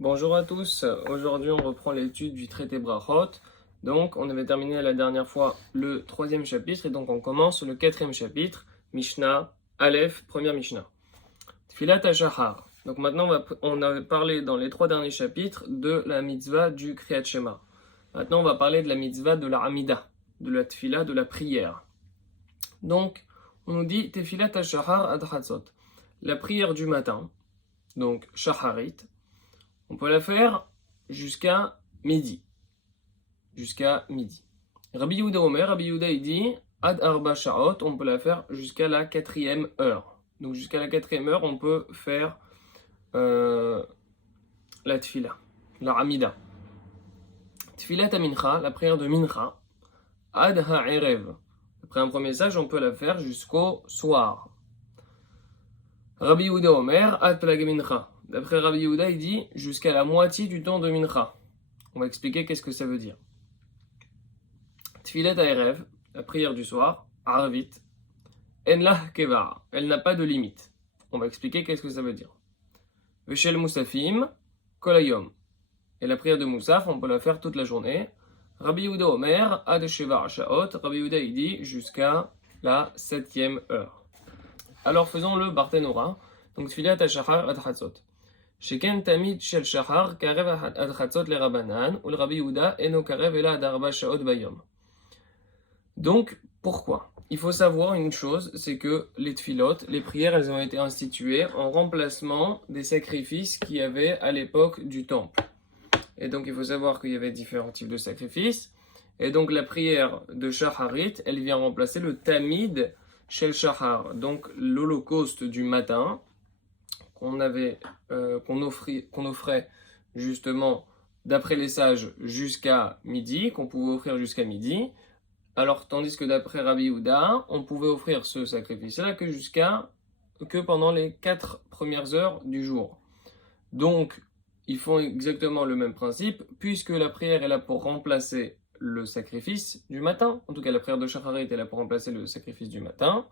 Bonjour à tous, aujourd'hui on reprend l'étude du traité Brachot. Donc on avait terminé la dernière fois le troisième chapitre et donc on commence le quatrième chapitre, Mishnah, Aleph, première Mishnah. Tfilat HaShahar. Donc maintenant on a parlé dans les trois derniers chapitres de la mitzvah du Kriyat Shema. Maintenant on va parler de la mitzvah de la Hamida, de la Tfila, de la prière. Donc on nous dit Tfilat HaShahar ad Chatzot. La prière du matin, donc Shaharit, on peut la faire jusqu'à midi. Jusqu'à midi. Rabbi Yehuda Omer, Rabbi Yehuda il dit Ad Arba Sha'ot, on peut la faire jusqu'à la quatrième heure. Donc jusqu'à la quatrième heure, on peut faire la tfila, la amida. Tfilat mincha, la prière de mincha. Ad ha'erev. Après un premier message, on peut la faire jusqu'au soir. Rabbi Yehuda Omer, Ad Plag mincha. D'après Rabbi Yehuda, il dit jusqu'à la moitié du temps de mincha. On va expliquer qu'est-ce que ça veut dire. Tfilat ha'erev, la prière du soir, Arvit. En lah kevar, elle n'a pas de limite. On va expliquer qu'est-ce que ça veut dire. Veshel Musafim, Kolayom. Et la prière de Moussaf, on peut la faire toute la journée. Rabbi Yehuda Omer, Ad Sheva Shaot. Rabbi Yehuda, il dit jusqu'à la septième heure. Alors faisons le Barthénora. Donc Tfilat HaShachar Ad Chatzot. Sheken Tamid Shel Shachar, Karev Ad Chatzot le Rabanan, ou le Rabbi Yehuda, Eno Karev Ela Ad Arba Shaot Bayom. Donc, pourquoi? Il faut savoir une chose, c'est que les tfilot, les prières, elles ont été instituées en remplacement des sacrifices qu'il y avait à l'époque du temple. Et donc, il faut savoir qu'il y avait différents types de sacrifices. Et donc, la prière de Shaharit, elle vient remplacer le Tamid Shel Shahar, donc l'holocauste du matin, qu'on offrait justement, d'après les sages, jusqu'à midi, qu'on pouvait offrir jusqu'à midi. Alors, tandis que d'après Rabbi Yehuda, on pouvait offrir ce sacrifice-là que pendant les 4 premières heures du jour. Donc, ils font exactement le même principe, puisque la prière est là pour remplacer le sacrifice du matin. En tout cas, la prière de Shacharit est là pour remplacer le sacrifice du matin.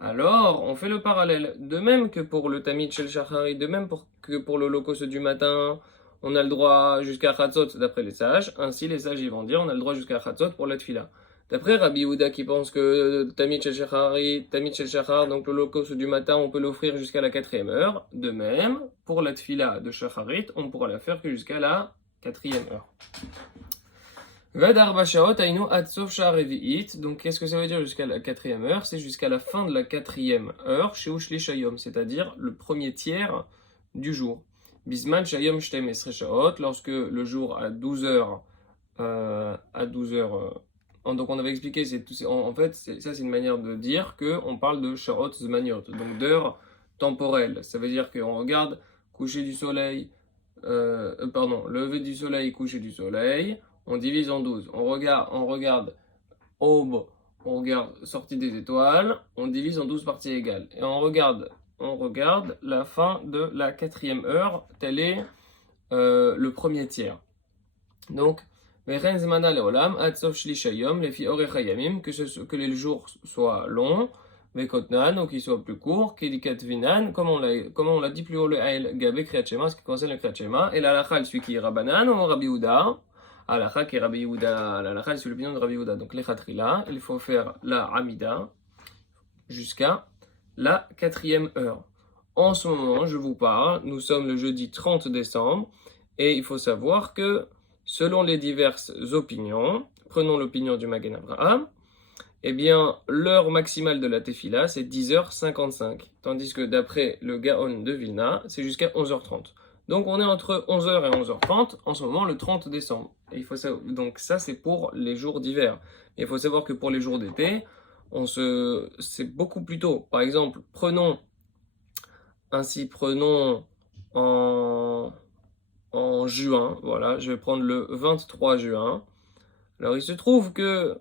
Alors, on fait le parallèle. De même que pour le Tamid Shel Shacharit, de même que pour l'holocauste du matin, on a le droit jusqu'à Chatzot d'après les sages. Ainsi, les sages, ils vont dire, on a le droit jusqu'à Chatzot pour la Tfila. D'après Rabbi Yehuda qui pense que Tamid Shel Shachar, donc l'holocauste du matin, on peut l'offrir jusqu'à la quatrième heure. De même, pour la Tfila de Shacharit, on ne pourra la faire que jusqu'à la quatrième heure. Vadar Bashaot Ainu Atsof Sharevi'it. Donc qu'est-ce que ça veut dire jusqu'à la quatrième heure? C'est jusqu'à la fin de la quatrième heure chez Ushli Shayom, c'est-à-dire le premier tiers du jour. Bisman Shayom Shtem Esre Shaot, lorsque le jour a 12 heures, donc on avait expliqué, en fait, ça c'est une manière de dire qu'on parle de Shaot Zmaniot, donc d'heures temporelles. Ça veut dire qu'on regarde coucher du soleil, lever du soleil, coucher du soleil, on divise en 12. On regarde aube, on regarde sortie des étoiles, on divise en 12 parties égales. Et on regarde la fin de la quatrième heure, tel est le premier tiers. Donc, que les jours soient longs, ou qu'ils soient plus courts, comme on l'a dit plus haut, le Gabe Kriyat Shema, ce qui concerne le Kriyat Shema, et la halakha, celui qui est Rabbanan, ou Rabbi Yehuda, halakha qui est Rabbi Yehuda, la halakha, c'est l'opinion de Rabbi Yehuda, donc les Khatrila, il faut faire la Amida jusqu'à la quatrième heure. En ce moment, je vous parle, nous sommes le jeudi 30 décembre, et il faut savoir que selon les diverses opinions, prenons l'opinion du Magen Avraham, eh bien, l'heure maximale de la Tefila, c'est 10h55, tandis que d'après le Gaon de Vilna, c'est jusqu'à 11h30. Donc on est entre 11h et 11h30, en ce moment le 30 décembre. Et il faut savoir, donc ça c'est pour les jours d'hiver. Il faut savoir que pour les jours d'été, c'est beaucoup plus tôt. Par exemple, prenons en juin, voilà, je vais prendre le 23 juin. Alors il se trouve que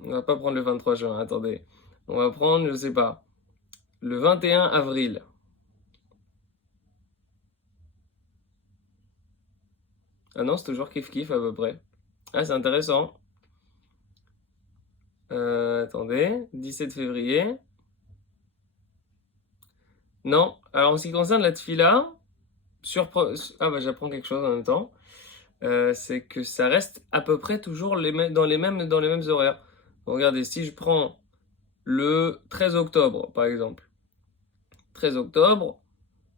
on va pas prendre le 23 juin, attendez. On va prendre, je sais pas, le 21 avril. Ah non, c'est toujours kiff-kiff à peu près. Ah, c'est intéressant. Attendez, 17 février. Non. Alors, en ce qui concerne la tfila, j'apprends quelque chose en même temps. C'est que ça reste à peu près toujours dans les mêmes horaires. Regardez, si je prends le 13 octobre, par exemple. 13 octobre,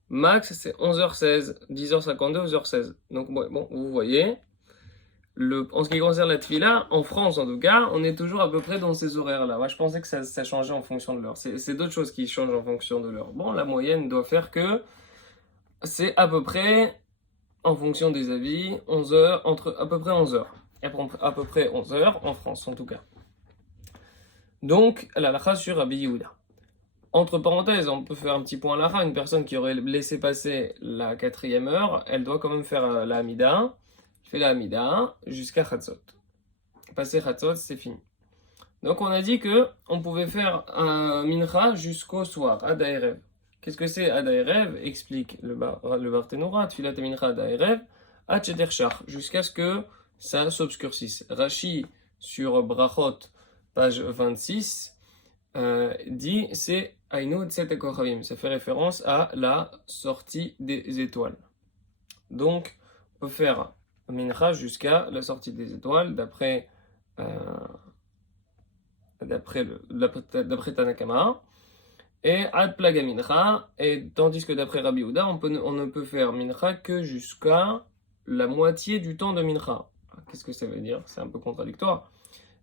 max, c'est 11h16, 10h52, 11h16. Donc, bon, vous voyez, en ce qui concerne la tfila, en France en tout cas, on est toujours à peu près dans ces horaires-là. Moi, je pensais que ça changeait en fonction de l'heure. C'est d'autres choses qui changent en fonction de l'heure. Bon, la moyenne doit faire que c'est à peu près, en fonction des avis, 11 heures, entre à peu près 11 heures. À peu près 11 heures, en France en tout cas. Donc, la lacha sur Rabbi Yehuda. Entre parenthèses, on peut faire un petit point lacha. Une personne qui aurait laissé passer la 4e heure, elle doit quand même faire la Hamida. Elle fait la Hamida jusqu'à Chatzot. Passer Chatzot, c'est fini. Donc on a dit que on pouvait faire un mincha jusqu'au soir, Ad Haerev. Qu'est-ce que c'est Ad Haerev? Explique le Barthénora, Tfilat Mincha Ad Haerev, Ad Shedershach, jusqu'à ce que ça s'obscurcisse. Rashi sur Brachot, page 26, dit c'est Aïnoud Set Kochavim. Ça fait référence à la sortie des étoiles. Donc on peut faire mincha jusqu'à la sortie des étoiles d'après Tanakama, et ad plaga mincha, et tandis que d'après Rabbi Yehuda, on ne peut faire mincha que jusqu'à la moitié du temps de mincha. Qu'est-ce que ça veut dire? C'est un peu contradictoire.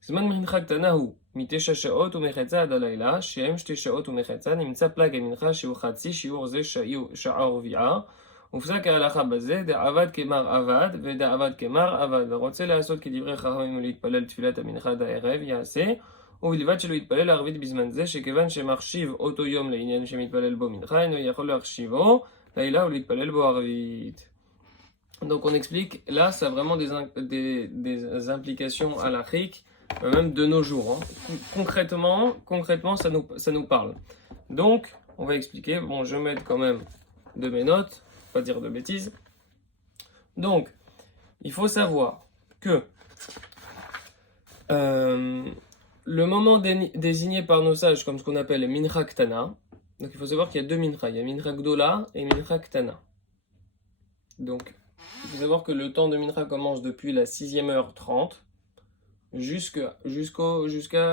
Zman mincha ktanahu, mitesha shaot umechetza ad alayla, shem shte shaot umechetza, nimtza plaga mincha shiur chatzi, shiur ze sha'a urvi'a, ופסק ההלכה בזה, דעבד כמר עבד, ודעבד כמר עבד, ורוצה לעשות כדברי חכמים ולהתפלל תפילת המנחה עד הערב, יעשה, ובלבד שלא יתפלל ערבית בזמן זה, שכיוון שמחשיב אותו יום לעניין שמתפלל בו מנחה, אינו יכול להחשיבו לילה ולהתפלל בו ערבית. Donc on explique, là ça a vraiment des implications halachiques, même de nos jours. Hein. Concrètement ça nous parle. Donc on va expliquer, bon je vais mettre quand même de mes notes, pas dire de bêtises. Donc, il faut savoir que le moment désigné par nos sages comme ce qu'on appelle le mincha ktana, donc il faut savoir qu'il y a deux mincha, il y a mincha gdola et mincha ktana. Donc, il faut savoir que le temps de mincha commence depuis la 6e heure 30 jusqu'à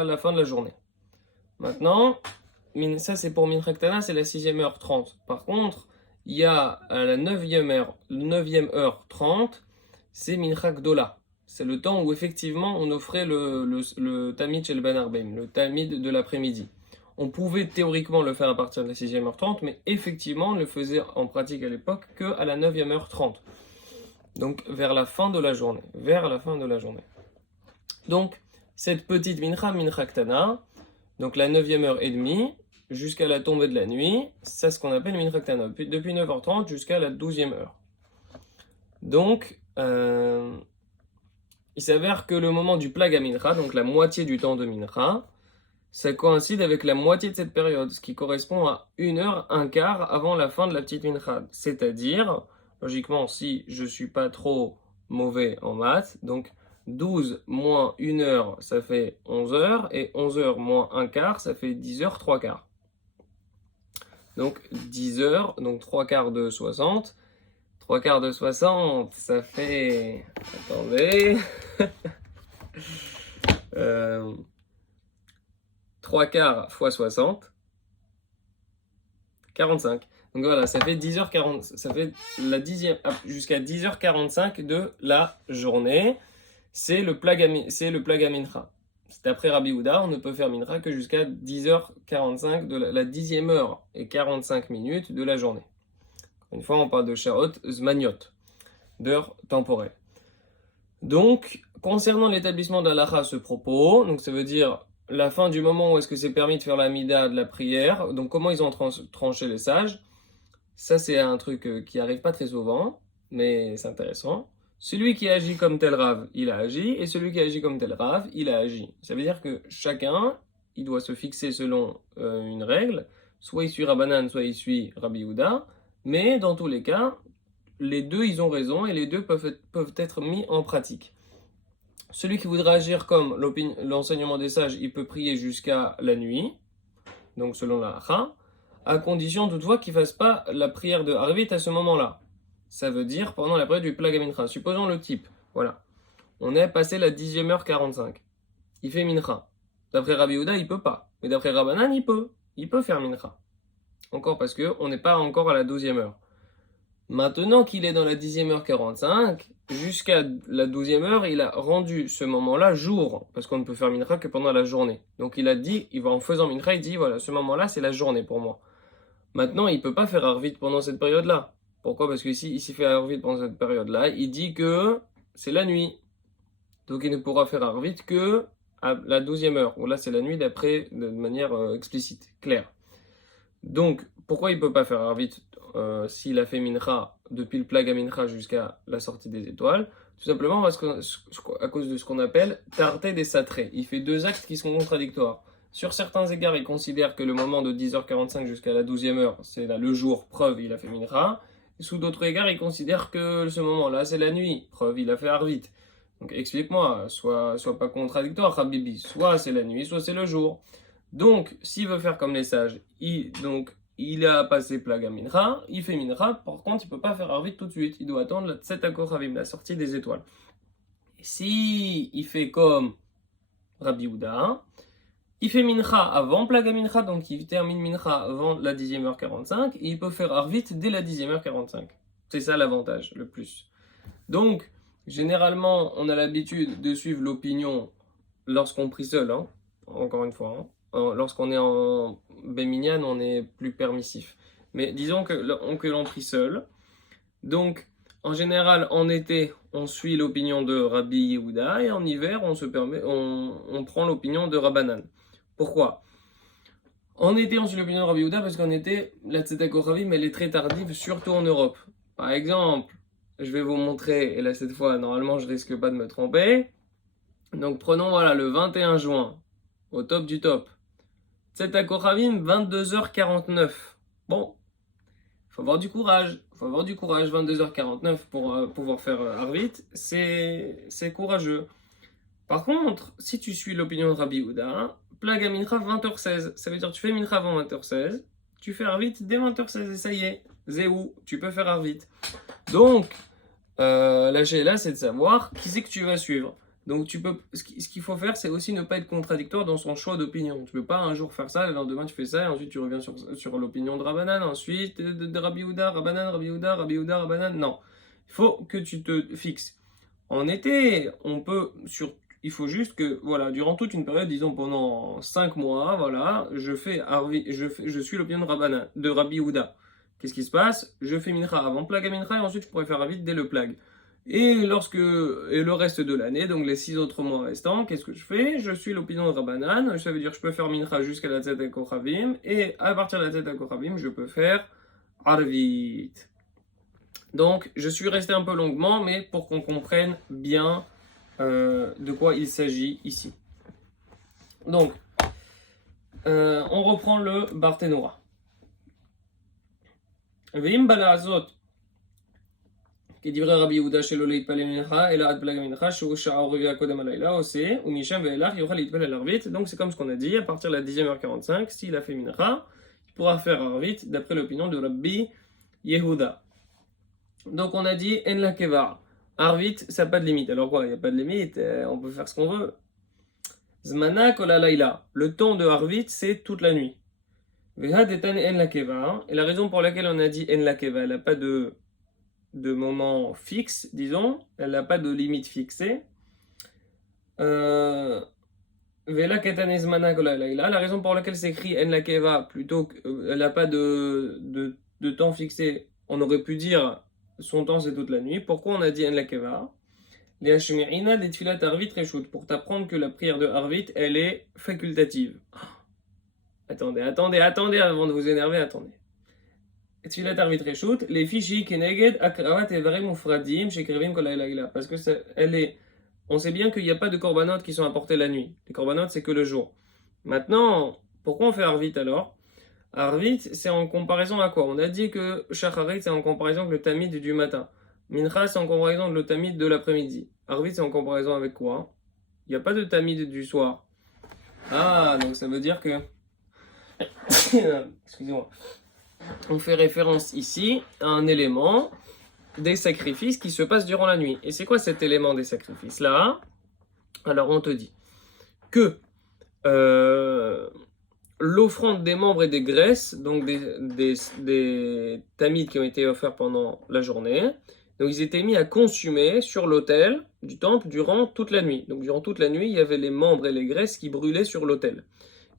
la fin de la journée. Maintenant, ça c'est pour mincha ktana, c'est la 6e heure 30. Par contre, il y a à la 9e heure 30, c'est Mincha Gdola. C'est le temps où effectivement on offrait le Tamid chez le Ben Arbeim, le Tamid de l'après-midi. On pouvait théoriquement le faire à partir de la 6e heure 30, mais effectivement on le faisait en pratique à l'époque qu'à la 9e heure 30. Donc vers la fin de la journée. Donc cette petite Mincha Ktana, donc la 9e heure et demie, jusqu'à la tombée de la nuit, c'est ce qu'on appelle Mincha Ktana, depuis 9h30 jusqu'à la 12e heure. Donc, il s'avère que le moment du Plaga Mincha, donc la moitié du temps de Mincha, ça coïncide avec la moitié de cette période, ce qui correspond à 1 heure, un quart avant la fin de la petite Mincha. C'est-à-dire, logiquement, si je suis pas trop mauvais en maths, donc 12 moins 1 heure, ça fait 11 heures, et 11 heures moins un quart, ça fait 10 heures, 3 quarts. Donc 10 heures, donc 3 quarts de 60. 3 quarts de 60, ça fait... Attendez... 3 quarts fois 60, 45. Donc voilà, ça fait 10h40, ça fait jusqu'à 10h45 de la journée. C'est le plaga mincha. C'est après Rabbi Yehuda, on ne peut faire mincha que jusqu'à 10h45 de la 10e heure et 45 minutes de la journée. Une fois, on parle de sha'ot zmaniot, d'heures temporelles. Donc, concernant l'établissement d'Halacha à ce propos, donc ça veut dire la fin du moment où est-ce que c'est permis de faire la mida de la prière, donc comment ils ont tranché les sages, ça c'est un truc qui arrive pas très souvent, mais c'est intéressant. Celui qui agit comme tel Rav, il a agi, et celui qui agit comme tel Rav, il a agi. Ça veut dire que chacun, il doit se fixer selon une règle, soit il suit Rabbanan, soit il suit Rabbi Yehuda, mais dans tous les cas, les deux ils ont raison et les deux peuvent être mis en pratique. Celui qui voudra agir comme l'enseignement des sages, il peut prier jusqu'à la nuit, donc selon la halakha. à condition toutefois qu'il ne fasse pas la prière de Arvit à ce moment-là. Ça veut dire pendant la prière du Plag Mincha. Supposons le type, voilà. On est passé la 10e heure 45. Il fait Mincha. D'après Rabbi Yehuda, il peut pas. Mais d'après Rabbanan, il peut. Il peut faire Mincha. Encore parce qu'on n'est pas encore à la 12e heure. Maintenant qu'il est dans la 10e heure 45, jusqu'à la 12e heure, il a rendu ce moment-là jour, parce qu'on ne peut faire mincha que pendant la journée. Donc il a dit, en faisant mincha, il dit, voilà, ce moment-là, c'est la journée pour moi. Maintenant, il ne peut pas faire arvit pendant cette période-là. Pourquoi? Parce que s'il fait arvit pendant cette période-là, il dit que c'est la nuit. Donc il ne pourra faire arvit que à la 12e heure, où là c'est la nuit d'après, de manière explicite, claire. Donc, pourquoi il ne peut pas faire arvit s'il a fait mincha depuis le plag à mincha jusqu'à la sortie des étoiles? Tout simplement parce à cause de ce qu'on appelle tarté des satrés. Il fait deux actes qui sont contradictoires. Sur certains égards, il considère que le moment de 10h45 jusqu'à la 12e heure, c'est là le jour, preuve, il a fait mincha. Sous d'autres égards, il considère que ce moment-là, c'est la nuit, preuve, il a fait arvit. Donc explique-moi, sois pas contradictoire, Habibi. Soit c'est la nuit, soit c'est le jour. Donc, s'il veut faire comme les sages, il a passé Plaga Mincha, il fait Mincha, par contre, il ne peut pas faire Arvit tout de suite. Il doit attendre la Tset HaKochavim, la sortie des étoiles. Et si il fait comme Rabbi Yehuda, il fait Mincha avant Plaga Mincha, donc il termine Mincha avant la 10e heure 45, et il peut faire Arvit dès la 10e heure 45. C'est ça l'avantage, le plus. Donc, généralement, on a l'habitude de suivre l'opinion lorsqu'on prie seul, hein, encore une fois, hein. Lorsqu'on est en Béminian, on est plus permissif. Mais disons que l'on prie seul. Donc, en général, en été, on suit l'opinion de Rabbi Yehuda et en hiver, on prend l'opinion de Rabbanan. Pourquoi? En été, on suit l'opinion de Rabbi Yehuda parce qu'en été, la Tzedek Kochavim, elle est très tardive, surtout en Europe. Par exemple, je vais vous montrer, et là cette fois, normalement, je risque pas de me tromper. Donc, prenons voilà, le 21 juin, au top du top. Tzedek Kochavim, 22h49. Bon, il faut avoir du courage. 22h49 pour pouvoir faire Arvit, c'est courageux. Par contre, si tu suis l'opinion de Rabbi Yehuda, Plaga Mincha 20h16. Ça veut dire que tu fais Mincha avant 20h16, tu fais Arvit dès 20h16 et ça y est, Zéou, tu peux faire Arvit. Donc, la là, c'est de savoir qui c'est que tu vas suivre. Donc ce qu'il faut faire, c'est aussi ne pas être contradictoire dans son choix d'opinion. Tu ne peux pas un jour faire ça, le lendemain tu fais ça, et ensuite tu reviens sur l'opinion de Rabbanan, ensuite de Rabbi Yehuda, Rabbanan, Rabbi Yehuda, Rabbi Yehuda, Rabbanan. Non, il faut que tu te fixes. En été, il faut juste que, voilà, durant toute une période, disons pendant 5 mois, voilà, je suis l'opinion de Rabbi Yehuda. Qu'est-ce qui se passe? Je fais Mincha avant Plag à Mincha, et ensuite je pourrais faire Arvit dès le Plag. Et le reste de l'année, donc les 6 autres mois restants, qu'est-ce que je fais? Je suis l'opinion de Rabbanan, ça veut dire que je peux faire Mincha jusqu'à la Tzedek HaKochavim, et à partir de la Tzedek HaKochavim, je peux faire Arvit. Donc, je suis resté un peu longuement, mais pour qu'on comprenne bien de quoi il s'agit ici. Donc, on reprend le Barthénora. Vim balazot. כדברי רבי יהודה שלא להתפלל מנחה, אלא עד פלג המנחה, שהוא שעה או רביעה קודם הלילה, עושה, ומשם ואילך יוכל להתפלל ערבית. Donc c'est comme ce qu'on a dit, à partir de la 10h45, s'il a fait mincha, il pourra faire arvit, d'après l'opinion de Rabbi Yehuda. Donc on a dit, en la kevar. Arvit, ça n'a pas de limite. Alors quoi, il n'y a pas de limite, on peut faire ce qu'on veut. Zmana kol halayla. Le temps de arvit, c'est toute la nuit. Vehad etan en la kevar. Et la raison pour laquelle on a dit en la kevar, elle n'a pas de moment fixe, disons, elle n'a pas de limite fixée. La raison pour laquelle c'est écrit En la Keva, plutôt qu'elle n'a pas de temps fixé, on aurait pu dire son temps c'est toute la nuit. Pourquoi on a dit En la Keva? Pour t'apprendre que la prière de Arvit, elle est facultative. Attendez, avant de vous énerver, attendez. Tfilat Arvit Reshut, les fichiers Keneged Akravat Evarem Ufradim chez Krevim Kolaïla. Parce que on sait bien qu'il n'y a pas de korbanot qui sont apportés la nuit. Les korbanot, c'est que le jour. Maintenant, pourquoi on fait Arvit alors? Arvit, c'est en comparaison à quoi? On a dit que Shacharit, c'est en comparaison avec le Tamid du matin. Mincha, c'est en comparaison avec le Tamid de l'après-midi. Arvit, c'est en comparaison avec quoi? Il n'y a pas de Tamid du soir. Ah, donc ça veut dire que excusez-moi, on fait référence ici à un élément des sacrifices qui se passent durant la nuit. Et c'est quoi cet élément des sacrifices-là? Alors on te dit que l'offrande des membres et des graisses, donc des tamides qui ont été offerts pendant la journée, donc ils étaient mis à consumer sur l'autel du temple durant toute la nuit. Donc durant toute la nuit, il y avait les membres et les graisses qui brûlaient sur l'autel.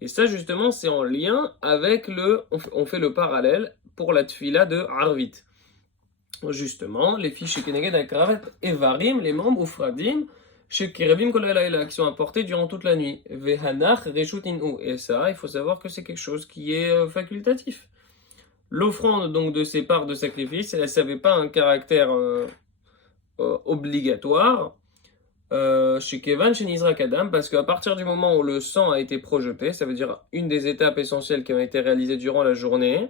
Et ça justement, c'est en lien avec on fait le parallèle pour la tfila de Arvit. Justement, les fiches Keneged Akravet Evarim, les membres Ufradim, chez Kerebim Kolalayla, qui sont apportés durant toute la nuit. Vehanach Reshut Inu. Et ça, il faut savoir que c'est quelque chose qui est facultatif. L'offrande donc de ces parts de sacrifice, elle n'avait pas un caractère obligatoire chez Kevan, chez Nizra Kadam, parce qu'à partir du moment où le sang a été projeté, ça veut dire une des étapes essentielles qui ont été réalisées durant la journée,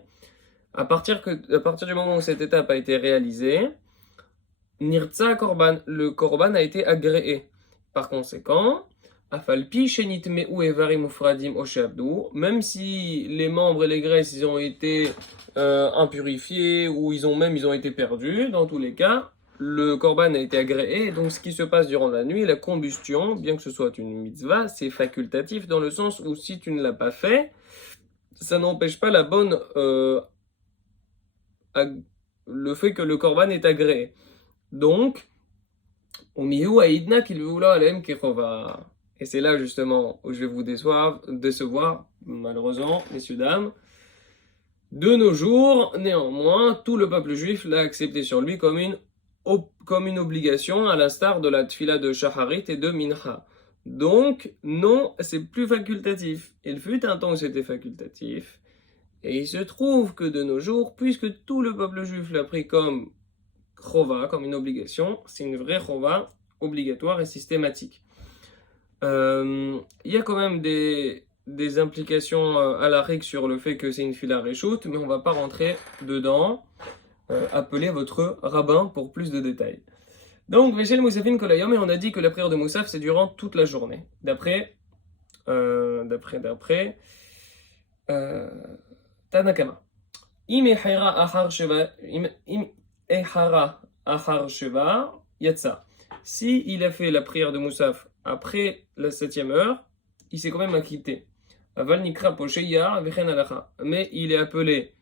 à partir du moment où cette étape a été réalisée, Nirtza Korban, le Korban a été agréé. Par conséquent, Afalpi Shenit Me'u Evarim Ufradim Oshabdu, même si les membres et les graisses ils ont été impurifiés ou ils ont été perdus, dans tous les cas, le Korban a été agréé. Donc ce qui se passe durant la nuit, la combustion, bien que ce soit une mitzvah, c'est facultatif dans le sens où si tu ne l'as pas fait, ça n'empêche pas la bonne le fait que le Korban est agréé. Donc, et c'est là justement où je vais vous décevoir, malheureusement, messieurs, dames. De nos jours, néanmoins, tout le peuple juif l'a accepté sur lui comme une obligation, à l'instar de la tfila de Shacharit et de Mincha. Donc, non, c'est plus facultatif. Il fut un temps où c'était facultatif. Et il se trouve que de nos jours, puisque tout le peuple juif l'a pris comme chova, comme une obligation, c'est une vraie chova obligatoire et systématique. Il y a quand même des implications à la règle sur le fait que c'est une fila réchoute, mais on ne va pas rentrer dedans. Appelez votre rabbin pour plus de détails. Donc, Veshel Moussafin Kolayom, et on a dit que la prière de Moussaf c'est durant toute la journée. D'après Tanakama. Im ehara achar sheva yatsa. Si il a fait la prière de Moussaf après la 7e heure, il s'est quand même acquitté. Aval nikra posheya vechen alacha. Mais il est appelé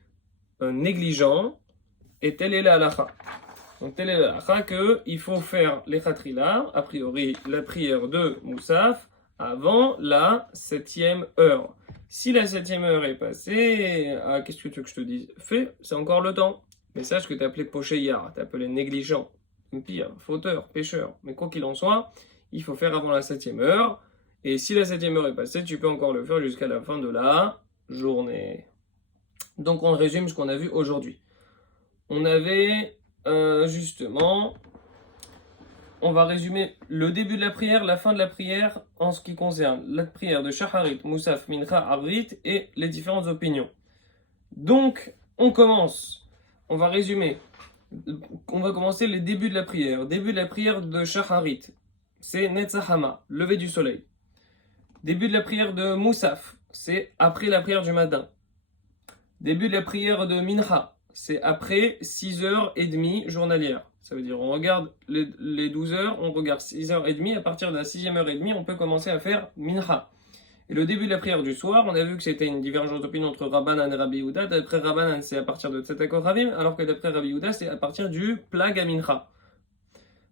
négligent, et telle est la halacha. Donc telle est la halacha qu'il faut faire l'echatrila, a priori la prière de Moussaf, avant la 7e heure. Si la 7e heure est passée, qu'est-ce que tu veux que je te dise? Fais, c'est encore le temps. Mais sache que tu es appelé pochéyard, tu es appelé négligent, pire, fauteur, pécheur. Mais quoi qu'il en soit, il faut faire avant la 7e heure. Et si la 7e heure est passée, tu peux encore le faire jusqu'à la fin de la journée. Donc on résume ce qu'on a vu aujourd'hui. On avait justement... On va résumer le début de la prière, la fin de la prière en ce qui concerne la prière de Shacharit, Moussaf, Mincha, Arvit et les différentes opinions. Donc, on commence. On va résumer. On va commencer les débuts de la prière. Début de la prière de Shacharit, c'est Netzahama, lever du soleil. Début de la prière de Moussaf, c'est après la prière du matin. Début de la prière de Mincha, c'est après 6h30 journalière. Ça veut dire on regarde les 12 heures, on regarde 6h30, à partir de la 6e heure et demie, on peut commencer à faire Mincha. Et le début de la prière du soir, on a vu que c'était une divergence d'opinion entre Rabbanan et Rabbi Yehuda. D'après Rabbanan, c'est à partir de Tzetakot Ravim, alors que d'après Rabbi Yehuda, c'est à partir du Plag à Mincha.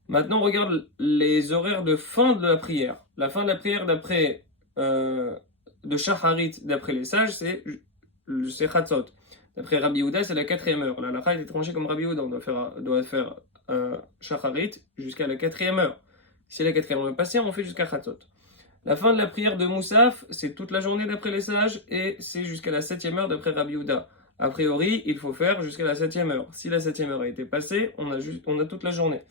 Maintenant, on regarde les horaires de fin de la prière. La fin de la prière d'après de Shacharit, d'après les sages, c'est Chatzot. D'après Rabbi Yehuda, c'est la 4e heure. La halakha est tranchée comme Rabbi Yehuda. On doit faire Shacharit jusqu'à la 4e heure. Si la 4e heure est passée, on fait jusqu'à Chatzot. La fin de la prière de Moussaf, c'est toute la journée d'après les sages et c'est jusqu'à la 7e heure d'après Rabbi Yehuda. A priori, il faut faire jusqu'à la 7e heure. Si la 7e heure a été passée, on a toute la journée.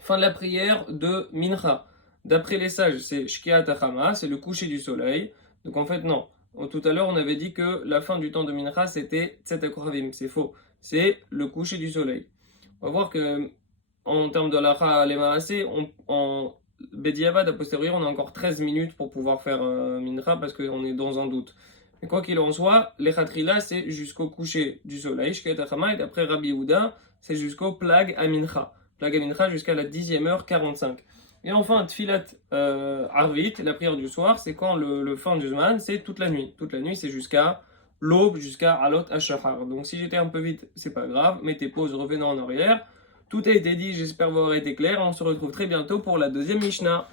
Fin de la prière de Mincha. D'après les sages, c'est Shkiat Achama, c'est le coucher du soleil. Donc en fait, non. Tout à l'heure, on avait dit que la fin du temps de Mincha, c'était Tzetakot Ravim. C'est faux. C'est le coucher du soleil. On va voir que, en termes de l'Acha Lemaasé, en Bediabad, a posteriori, on a encore 13 minutes pour pouvoir faire Mincha parce qu'on est dans un doute. Et quoi qu'il en soit, les Khatrila, c'est jusqu'au coucher du soleil, Shket Achama, et d'après Rabbi Yehuda, c'est jusqu'au Plag Amincha. Plag Amincha jusqu'à la 10e heure 45. Et enfin, Tfilat Arvit, la prière du soir, c'est quand le fin du Zman, c'est toute la nuit. Toute la nuit, c'est jusqu'à l'aube, jusqu'à Alot Hashachar. Donc si j'étais un peu vite, c'est pas grave, mettez pause, revenons en arrière. Tout a été dit, j'espère avoir été clair. On se retrouve très bientôt pour la deuxième Mishnah.